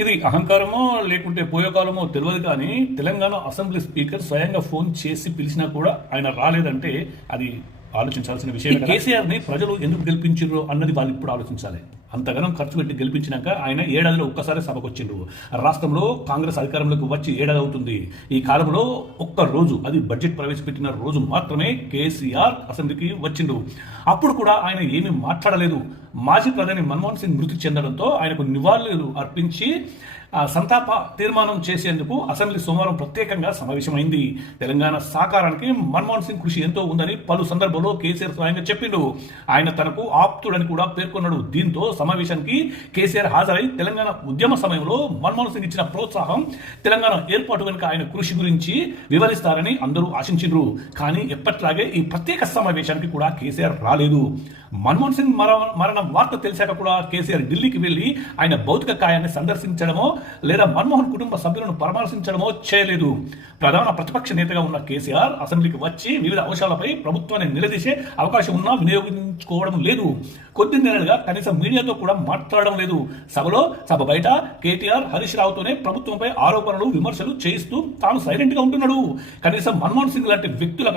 ఇది అహంకారమో లేకుంటే పోయేకాలమో తెలియదు కానీ తెలంగాణ అసెంబ్లీ స్పీకర్ స్వయంగా ఫోన్ చేసి పిలిచినా కూడా ఆయన రాలేదంటే అది ఆలోచించాల్సిన విషయం. కేసీఆర్ ని ప్రజలు ఎందుకు గెలిపించారు అన్నది వాళ్ళు ఇప్పుడు ఆలోచించాలి. అంతగానం ఖర్చు పెట్టి గెలిపించినాక ఆయన ఏడాదిలో ఒక్కసారి సభకు వచ్చిండ్రు. రాష్ట్రంలో కాంగ్రెస్ అధికారంలోకి వచ్చి ఏడాది అవుతుంది. ఈ కాలంలో ఒక్క రోజు, అది బడ్జెట్ ప్రవేశపెట్టిన రోజు మాత్రమే కేసీఆర్ అసెంబ్లీకి వచ్చిండు. అప్పుడు కూడా ఆయన ఏమీ మాట్లాడలేదు. మాజీ ప్రధాని మన్మోహన్ సింగ్ మృతి చెందడంతో ఆయనకు నివాళులు అర్పించి సంతాప తీర్మానం చేసేందుకు అసెంబ్లీ సోమవారం ప్రత్యేకంగా సమావేశమైంది. తెలంగాణ సాకారానికి మన్మోహన్ సింగ్ కృషి ఎంతో ఉందని పలు సందర్భాల్లో కేసీఆర్ స్వయంగా చెప్పిండు. ఆయన తనకు ఆప్తుడని కూడా పేర్కొన్నాడు. దీంతో సమావేశానికి కేసీఆర్ హాజరై తెలంగాణ ఉద్యమ సమయంలో మన్మోహన్ సింగ్ ఇచ్చిన ప్రోత్సాహం, తెలంగాణ ఏర్పాటు వెనుక ఆయన కృషి గురించి వివరిస్తారని అందరూ ఆశించారు. కానీ ఎప్పట్లాగే ఈ ప్రత్యేక సమావేశానికి కూడా కేసీఆర్ రాలేదు. మన్మోహన్ సింగ్ మరణం వార్త తెలిసాక కూడా కేసీఆర్ ఢిల్లీకి వెళ్లి ఆయన భౌతిక కాయాన్ని సందర్శించడమో లేదా మన్మోహన్ కుటుంబ సభ్యులను పరామర్శించడమో చేయలేదు. ప్రధాన ప్రతిపక్ష నేతగా ఉన్న కేసీఆర్ అసెంబ్లీకి వచ్చి వివిధ అంశాలపై ప్రభుత్వాన్ని నిలదీసే అవకాశం ఉన్నా వినియోగించుకోవడం లేదు. కొద్ది నెలలుగా కనీసం మీడియాతో కూడా మాట్లాడడం లేదు. సభ బయట కేటీఆర్, హరీష్ రావుతోనే ప్రభుత్వంపై ఆరోపణలు, విమర్శలు చేయిస్తూ తాను సైలెంట్ గా ఉంటున్నాడు. కనీసం మన్మోహన్ సింగ్ లాంటి వ్యక్తుల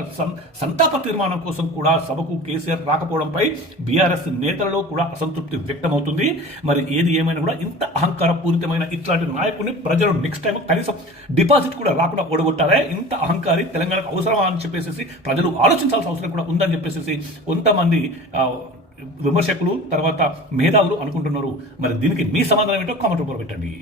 సంతాప తీర్మానం కోసం కూడా సభకు కేసీఆర్ రాకపోవడంపై బీఆర్ఎస్ నేతలలో కూడా అసంతృప్తి వ్యక్తమవుతుంది. మరి ఏది ఏమైనా కూడా ఇంత అహంకార పూరితమైన ఇట్లాంటి నాయకుడిని ప్రజలు నెక్స్ట్ టైం కనీసం డిపాజిట్ కూడా రాకుండా ఓడగొట్టారే. ఇంత అహంకారి తెలంగాణకు అవసరమా అని చెప్పేసి ప్రజలు ఆలోచించాల్సిన అవసరం కూడా ఉందని చెప్పేసి కొంతమంది విమర్శకులు, తర్వాత మేధావులు అనుకుంటున్నారు. మరి దీనికి మీ సమాధానం ఏంటో కామెంట్ రూపంలో పెట్టండి.